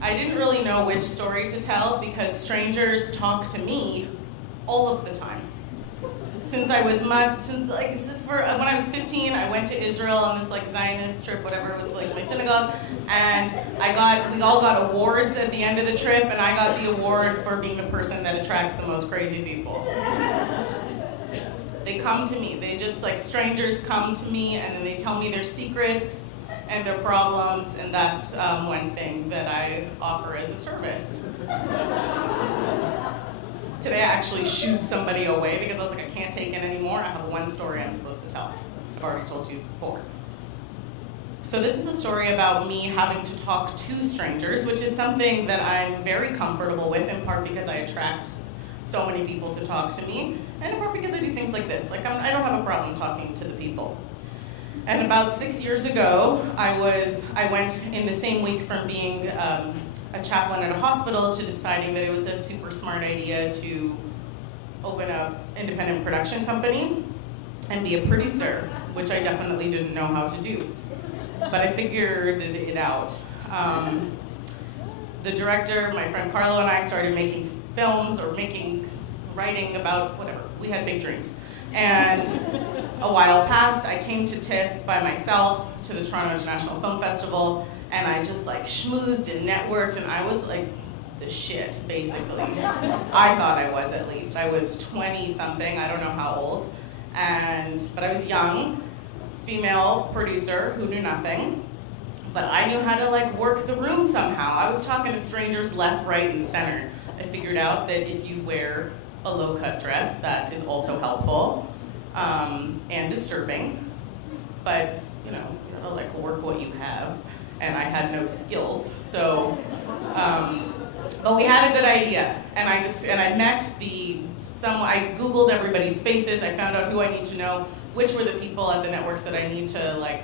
I didn't really know which story to tell because strangers talk to me all of the time. When I was 15, I went to Israel on this like Zionist trip, whatever, with like my synagogue, and we all got awards at the end of the trip, and I got the award for being the person that attracts the most crazy people. They come to me, strangers come to me, and then they tell me their secrets and their problems, and that's one thing that I offer as a service. Today I actually shooed somebody away because I was like, I can't take it anymore. I have one story I'm supposed to tell. I've already told you before. So this is a story about me having to talk to strangers, which is something that I'm very comfortable with, in part because I attract so many people to talk to me, and in part because I do things like this. Like I don't have a problem talking to the people. And about 6 years ago, I went in the same week from being a chaplain at a hospital to deciding that it was a super smart idea to open an independent production company and be a producer, which I definitely didn't know how to do. But I figured it out. The director, my friend Carlo, and I started making films or writing about whatever. We had big dreams. And a while passed, I came to TIFF by myself to the Toronto International Film Festival, and I just like schmoozed and networked, and I was like the shit, basically. I thought I was, at least. I was 20-something, I don't know how old, but I was young, female producer who knew nothing, but I knew how to like work the room somehow. I was talking to strangers left, right, and center. I figured out that if you wear a low-cut dress, that is also helpful and disturbing, but you gotta like work what you have, and I had no skills, so but we had a good idea, and I Googled everybody's faces. I found out who I need to know, which were the people at the networks that I need to like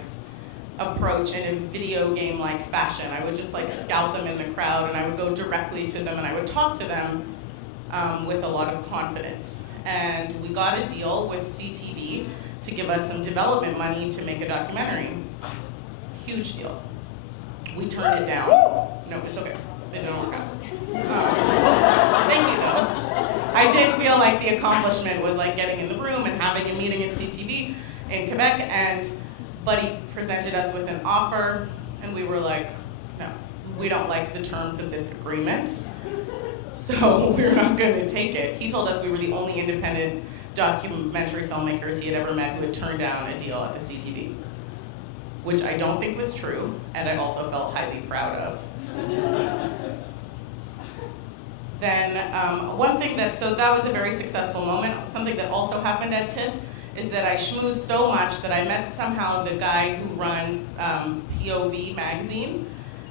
approach in a video game like fashion. I would just like scout them in the crowd, and I would go directly to them, and I would talk to them with a lot of confidence. And we got a deal with CTV to give us some development money to make a documentary. Huge deal. We turned it down. No, it's okay. It didn't work out. Thank you, though. I did feel like the accomplishment was like getting in the room and having a meeting at CTV in Quebec, and Buddy presented us with an offer, and we were like, no, we don't like the terms of this agreement, so we're not going to take it. He told us we were the only independent documentary filmmakers he had ever met who had turned down a deal at the CTV, which I don't think was true, and I also felt highly proud of. Then one thing so that was a very successful moment. Something that also happened at TIFF is that I schmoozed so much that I met somehow the guy who runs POV magazine,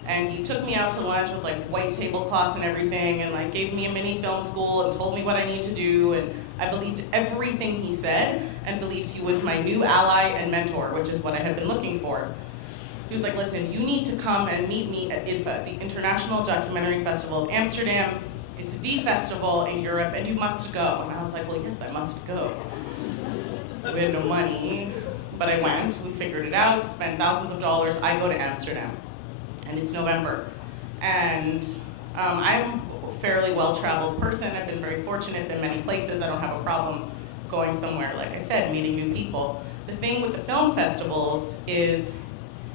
and he took me out to lunch with like white tablecloths and everything, and like gave me a mini film school and told me what I need to do, and I believed everything he said and believed he was my new ally and mentor, which is what I had been looking for. He was like, listen, you need to come and meet me at IDFA, the International Documentary Festival of Amsterdam. It's the festival in Europe, and you must go. And I was like, well, yes, I must go. We had no money, but I went. We figured it out, spent thousands of dollars. I go to Amsterdam, and it's November. And I'm a fairly well-traveled person. I've been very fortunate in many places. I don't have a problem going somewhere, like I said, meeting new people. The thing with the film festivals is,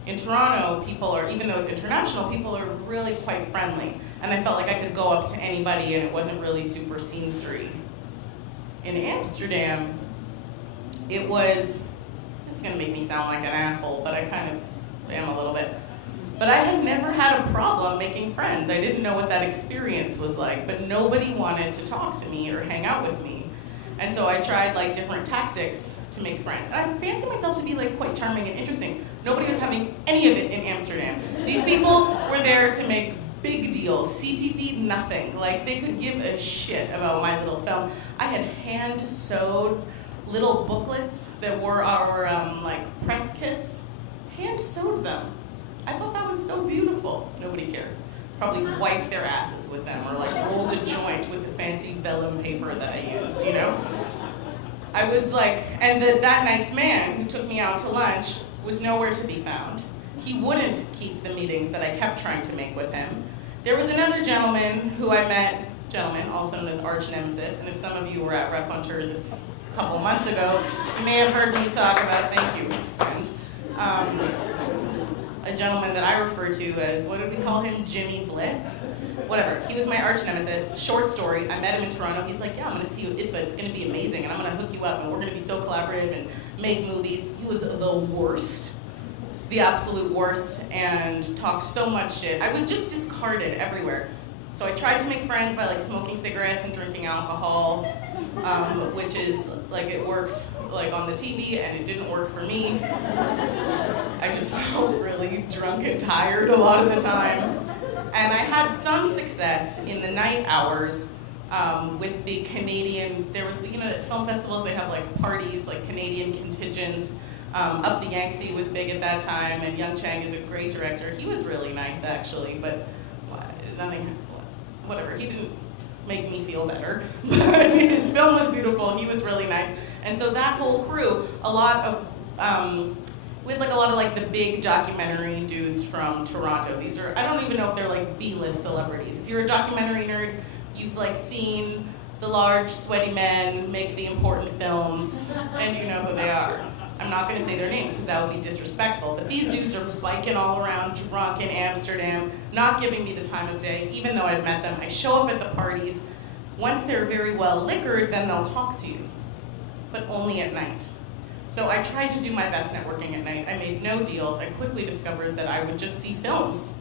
in Toronto, people are, even though it's international, people are really quite friendly. And I felt like I could go up to anybody and it wasn't really super scenestery. In Amsterdam, it was, this is gonna make me sound like an asshole, but I kind of am a little bit. But I had never had a problem making friends. I didn't know what that experience was like, but nobody wanted to talk to me or hang out with me. And so I tried like different tactics to make friends. And I fancy myself to be like quite charming and interesting. Nobody was having any of it in Amsterdam. These people were there to make big deals. CTV, nothing. Like they could give a shit about my little film. I had hand-sewed little booklets that were our like press kits. Hand-sewed them. I thought that was so beautiful. Nobody cared. Probably wiped their asses with them, or like rolled a joint with the fancy vellum paper that I used, you know? I was like, and that nice man who took me out to lunch was nowhere to be found. He wouldn't keep the meetings that I kept trying to make with him. There was another gentleman who I met, also known as arch nemesis, and if some of you were at Raconteurs a couple months ago, you may have heard me talk about, thank you, friend, a gentleman that I refer to as, what did we call him, Jimmy Blitz? Whatever, he was my arch nemesis. Short story, I met him in Toronto. He's like, yeah, I'm gonna see you at IDFA, it's gonna be amazing, and I'm gonna hook you up, and we're gonna be so collaborative and make movies. He was the worst, the absolute worst, and talked so much shit. I was just discarded everywhere. So I tried to make friends by like smoking cigarettes and drinking alcohol, which is like, it worked like on the TV and it didn't work for me. I just felt really drunk and tired a lot of the time. And I had some success in the night hours with the Canadian, there was, at film festivals they have like parties, like Canadian contingents. Up the Yangtze was big at that time, and Young Chang is a great director. He was really nice actually, but nothing, whatever, he didn't make me feel better. But his film was beautiful, he was really nice. And so that whole crew, a lot of, we had like a lot of like the big documentary dudes from Toronto. These are, I don't even know if they're like B-list celebrities. If you're a documentary nerd, you've like seen the large sweaty men make the important films, and you know who they are. I'm not gonna say their names because that would be disrespectful, but these dudes are biking all around drunk in Amsterdam, not giving me the time of day, even though I've met them. I show up at the parties. Once they're very well liquored, then they'll talk to you, but only at night. So I tried to do my best networking at night. I made no deals. I quickly discovered that I would just see films,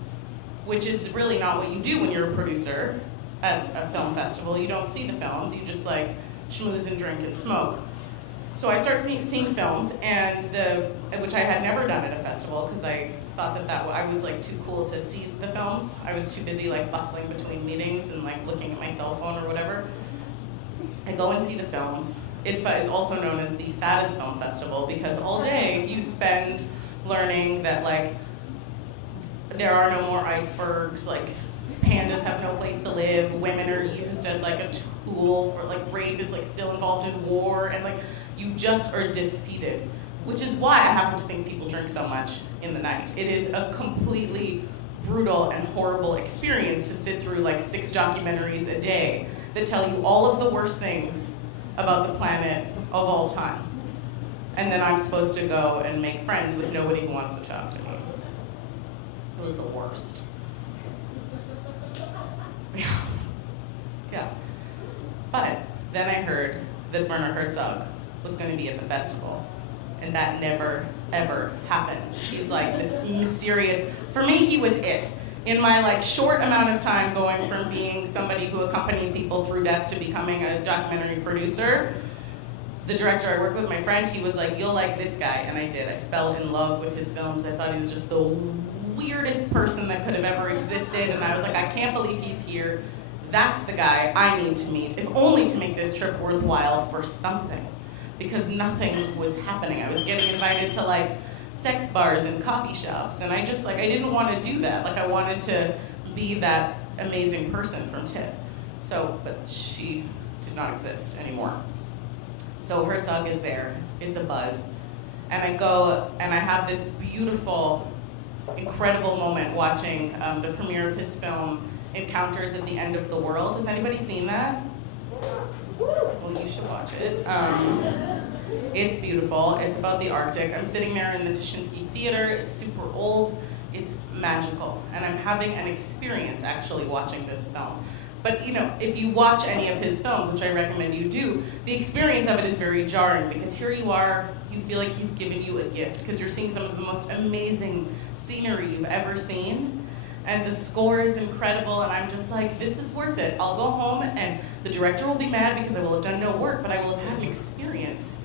which is really not what you do when you're a producer at a film festival. You don't see the films, you just like schmooze and drink and smoke. So I started seeing films, and which I had never done at a festival because I thought that I was like too cool to see the films. I was too busy like bustling between meetings and like looking at my cell phone or whatever. I go and see the films. IDFA is also known as the saddest film festival because all day you spend learning that like there are no more icebergs, like pandas have no place to live, women are used as like a tool for like rape is like still involved in war, and like you just are defeated, which is why I happen to think people drink so much in the night. It is a completely brutal and horrible experience to sit through like 6 documentaries a day that tell you all of the worst things about the planet of all time. And then I'm supposed to go and make friends with nobody who wants to talk to me. It was the worst. Yeah. But then I heard that Werner Herzog was going to be at the festival, and that never, ever happens. He's like this mysterious, for me he was it. In my like short amount of time going from being somebody who accompanied people through death to becoming a documentary producer, the director I worked with, my friend, he was like, you'll like this guy, and I did. I fell in love with his films. I thought he was just the weirdest person that could have ever existed, and I was like, I can't believe he's here. That's the guy I need to meet, if only to make this trip worthwhile for something, because nothing was happening. I was getting invited to like sex bars and coffee shops, and I just like, I didn't want to do that. Like I wanted to be that amazing person from TIFF. So, but she did not exist anymore. So Herzog is there, it's a buzz. And I go and I have this beautiful, incredible moment watching the premiere of his film, Raconteurs at the End of the World. Has anybody seen that? Well, you should watch it. It's beautiful. It's about the Arctic. I'm sitting there in the Tuschinski Theater. It's super old. It's magical. And I'm having an experience actually watching this film. But if you watch any of his films, which I recommend you do, the experience of it is very jarring because here you are, you feel like he's given you a gift because you're seeing some of the most amazing scenery you've ever seen. And the score is incredible, and I'm just like, this is worth it. I'll go home, and the director will be mad because I will have done no work, but I will have had an experience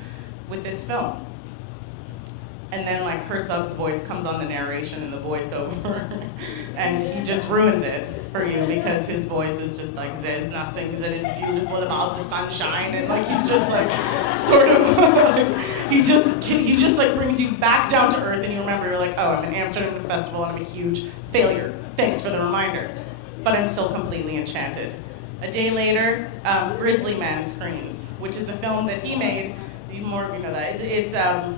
with this film. And then like Herzog's voice comes on the narration and the voiceover, and he just ruins it for you because his voice is just like, there's nothing that is beautiful about the sunshine, and like he's just like, sort of, like, he just like brings you back down to earth, and you remember, you're like, oh, I'm in Amsterdam at the festival and I'm a huge failure. Thanks for the reminder. But I'm still completely enchanted. A day later, Grizzly Man screens, which is the film that he made. More of you know that. It's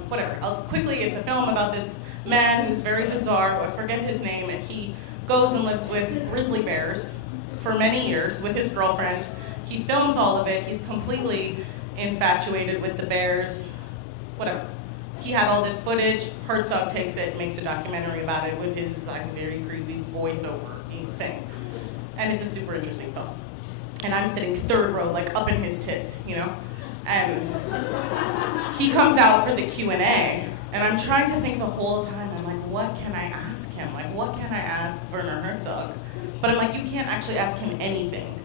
whatever. It's a film about this man who's very bizarre. I forget his name, and he goes and lives with grizzly bears for many years with his girlfriend. He films all of it. He's completely infatuated with the bears, whatever. He had all this footage. Herzog takes it and makes a documentary about it with his like very creepy voiceover thing. And it's a super interesting film. And I'm sitting third row, like up in his tits, you know? And he comes out for the Q&A, and I'm trying to think the whole time, I'm like, what can I ask him? Like, what can I ask Werner Herzog? But I'm like, you can't actually ask him anything.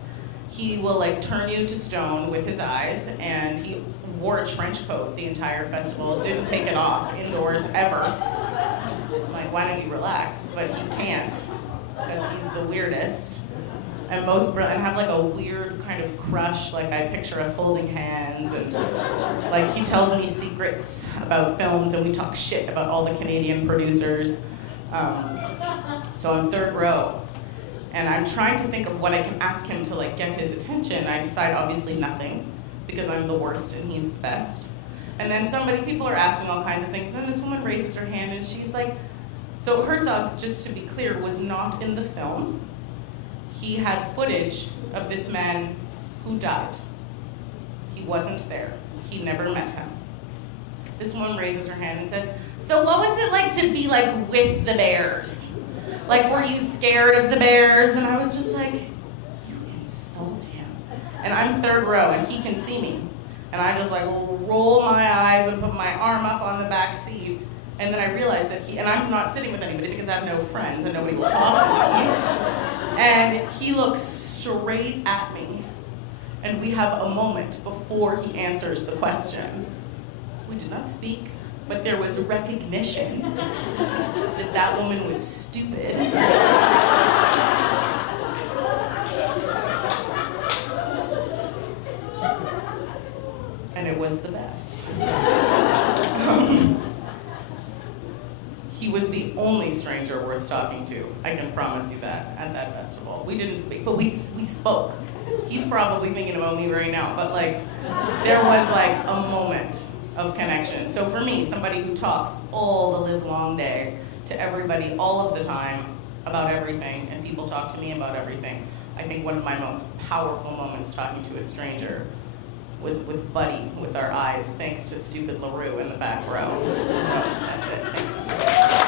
He will like turn you to stone with his eyes, and he wore a trench coat the entire festival, didn't take it off indoors ever. I'm like, why don't you relax? But he can't, because he's the weirdest. And and have like a weird kind of crush, like I picture us holding hands, and like he tells me secrets about films, and we talk shit about all the Canadian producers. So I'm third row, and I'm trying to think of what I can ask him to like get his attention. I decide obviously nothing, because I'm the worst and he's the best. And then people are asking all kinds of things, and then this woman raises her hand and she's like, so Herzog, just to be clear, was not in the film. He had footage of this man who died. He wasn't there. He never met him. This woman raises her hand and says, so what was it like to be like with the bears? Like, were you scared of the bears? And I was just like, you insult him. And I'm third row and he can see me. And I just like roll my eyes and put my arm up on the back seat. And then I realize that and I'm not sitting with anybody because I have no friends and nobody will talk to me. And he looks straight at me, and we have a moment before he answers the question. We did not speak, but there was recognition that that woman was stupid. And it was the best. He was the only stranger worth talking to. I can promise you that at that festival. We didn't speak, but we spoke. He's probably thinking about me right now, but like there was like a moment of connection. So for me, somebody who talks all the live long day to everybody all of the time about everything, and people talk to me about everything, I think one of my most powerful moments talking to a stranger was with Buddy, with our eyes, thanks to stupid LaRue in the back row. So that's it. Thank you.